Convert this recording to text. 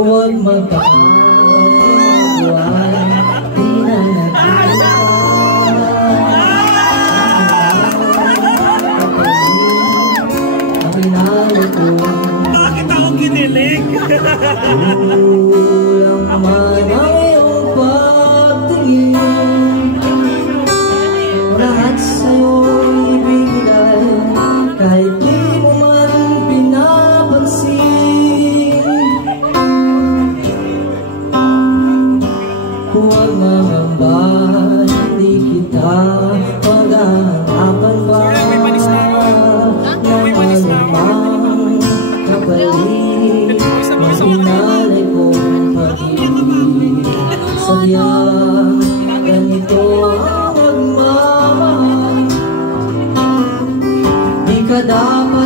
Huwag magkakabuhay, di na nakita. Ang pinalo ko, bakit ako kinilig? kulang man ang iyong pagtingin. Lahat sa'yo'y ibigay, kahit di mo man pinapansin. Huwag mangamba, hindi kita maghahanapan pa ng malamang kapalit. Mahinalay kong pag-ibig, sadyang ganito ang magmamahal. Di ka dapat